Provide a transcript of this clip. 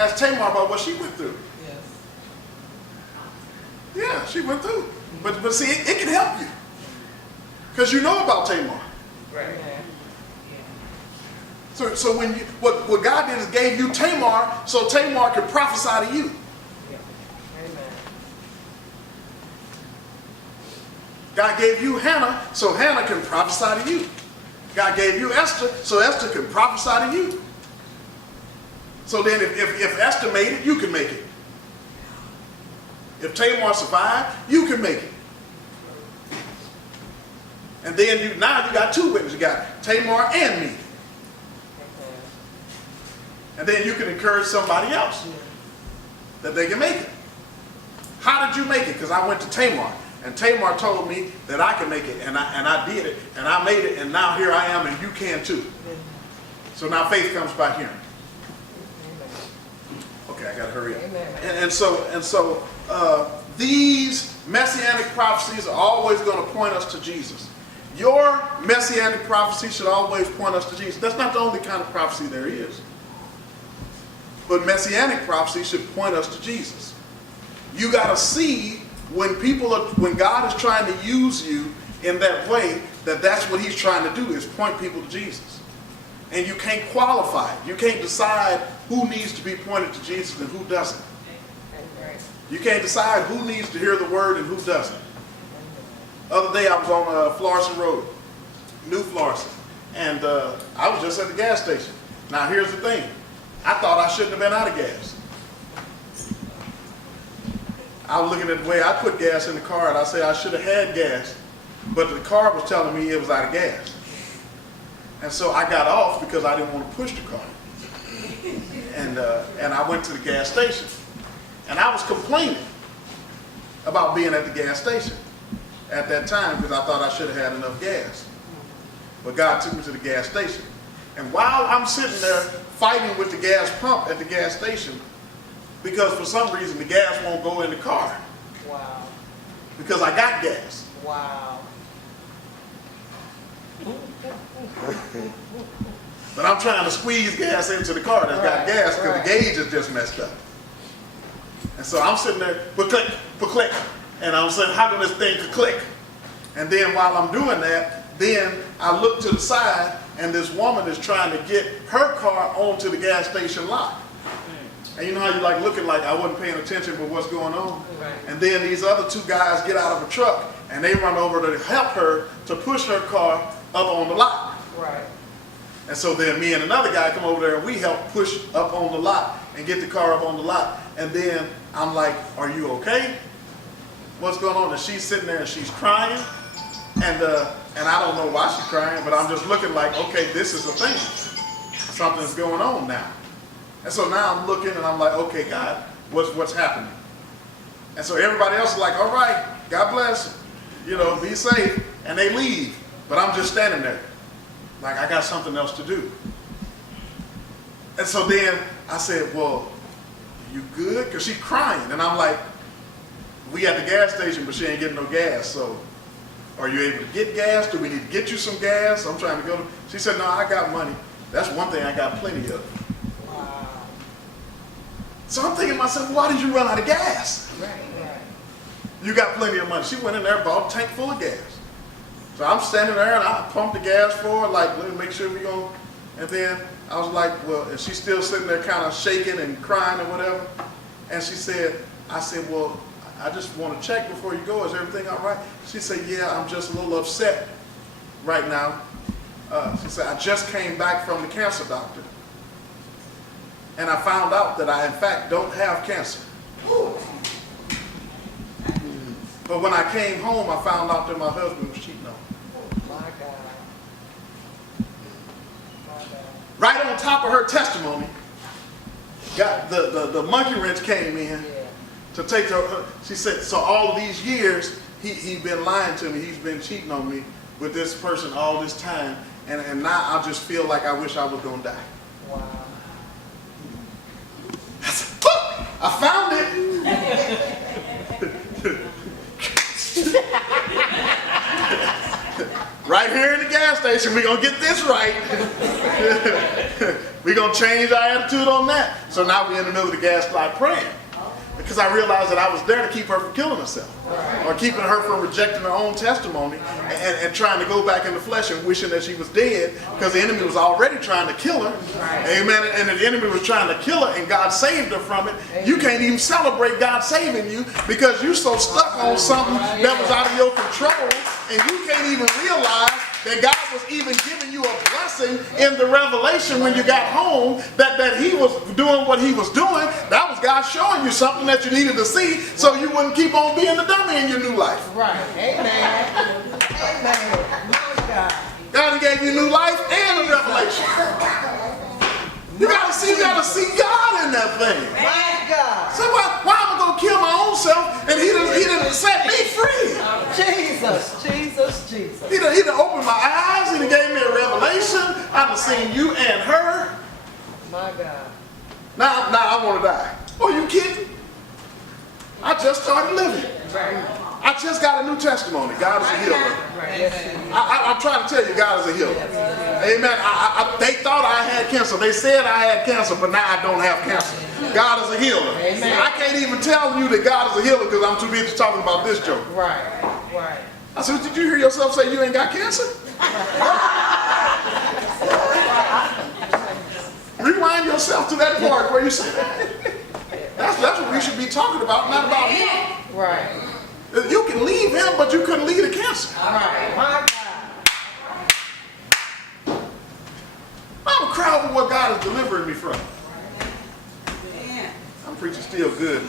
ask Tamar about what she went through. Yes. Yeah, she went through. But see, it can help you. Because you know about Tamar. Right. So when you what God did is gave you Tamar so Tamar could prophesy to you. Yeah. Amen. God gave you Hannah so Hannah can prophesy to you. God gave you Esther so Esther can prophesy to you. So then if Esther made it, you can make it. If Tamar survived, you can make it. And then now you got two witnesses. You got Tamar and me. And then you can encourage somebody else that they can make it. How did you make it? Because I went to Tamar. And Tamar told me that I can make it. And I did it. And I made it. And now here I am and you can too. So now faith comes by hearing. Okay, I got to hurry up. And so these messianic prophecies are always going to point us to Jesus. Your messianic prophecy should always point us to Jesus. That's not the only kind of prophecy there is. But messianic prophecy should point us to Jesus. You got to see when God is trying to use you in that way, that's what he's trying to do, is point people to Jesus. And you can't qualify it. You can't decide who needs to be pointed to Jesus and who doesn't. You can't decide who needs to hear the word and who doesn't. The other day I was on Florissant Road, New Florissant, and I was just at the gas station. Now here's the thing. I thought I shouldn't have been out of gas. I was looking at the way I put gas in the car and I said I should have had gas, but the car was telling me it was out of gas. And so I got off because I didn't want to push the car. And I went to the gas station. And I was complaining about being at the gas station at that time because I thought I should have had enough gas. But God took me to the gas station. And while I'm sitting there fighting with the gas pump at the gas station, because for some reason the gas won't go in the car. Wow. Because I got gas. Wow. But I'm trying to squeeze gas into the car that's got gas because the gauge is just messed up. And so I'm sitting there, click, and I'm saying, how can this thing click? And then while I'm doing that, then I look to the side and this woman is trying to get her car onto the gas station lot. And you know how you like looking like I wasn't paying attention to what's going on? Right. And then these other two guys get out of a truck and they run over to help her to push her car up on the lot. Right. And so then me and another guy come over there and we help push up on the lot and get the car up on the lot. And then I'm like, are you okay? What's going on? And she's sitting there and she's crying. And I don't know why she's crying, but I'm just looking like, okay, this is a thing. Something's going on now. And so now I'm looking and I'm like, okay, God, what's happening? And so everybody else is like, all right, God bless, be safe. And they leave. But I'm just standing there. Like, I got something else to do. And so then I said, well, you good? Because she's crying. And I'm like, we at the gas station, but she ain't getting no gas. So are you able to get gas? Do we need to get you some gas? I'm trying to go. She said, no, I got money. That's one thing I got plenty of. Wow. So I'm thinking to myself, why did you run out of gas? Right. You got plenty of money. She went in there and bought a tank full of gas. So I'm standing there and I pumped the gas for her, like, let me make sure we go. And then I was like, well, and she's still sitting there kind of shaking and crying and whatever. And she said, I said, well, I just want to check before you go. Is everything all right? She said, yeah, I'm just a little upset right now. She said, I just came back from the cancer doctor. And I found out that I, in fact, don't have cancer. But when I came home, I found out that my husband was cheating on me. My God. Right on top of her testimony, got the monkey wrench came in to take her. She said, so all of these years, he's been lying to me. He's been cheating on me with this person all this time. And now I just feel like I wish I was going to die. Wow. I said, oh, I found it. Right here in the gas station, we're going to get this right. We're going to change our attitude on that. So now we're in the middle of the gaslight praying. Because I realized that I was there to keep her from killing herself. Or keeping her from rejecting her own testimony and trying to go back in the flesh and wishing that she was dead because the enemy was already trying to kill her. Amen. And the enemy was trying to kill her and God saved her from it. You can't even celebrate God saving you because you're so stuck on something that was out of your control and you can't even realize that God was even giving you a blessing in the revelation when you got home, that he was doing what he was doing. That was God showing you something that you needed to see so you wouldn't keep on being the dummy in your new life. Right. Amen. Amen. My God. God gave you new life and a revelation. You gotta see God in that thing. My God. So why am I gonna kill my own self and he didn't set me free? Jesus, Jesus, Jesus. He done opened my eyes, he done gave me a revelation. I done seen you and her. My God. Now I want to die. Oh, you kidding? I just started living. Right. I just got a new testimony. God is a healer. Right. Yes, I'm trying to tell you, God is a healer. Amen. They thought I had cancer. They said I had cancer, but now I don't have cancer. God is a healer. Amen. I can't even tell you that God is a healer because I'm too busy talking about this joke. Right. Right. I said, did you hear yourself say you ain't got cancer? Rewind yourself to that part where you said that. That's what we should be talking about, not about him. Right. You can leave him, but you couldn't leave the cancer. Right. My God. I'm proud of what God is delivering me from. I'm preaching still good.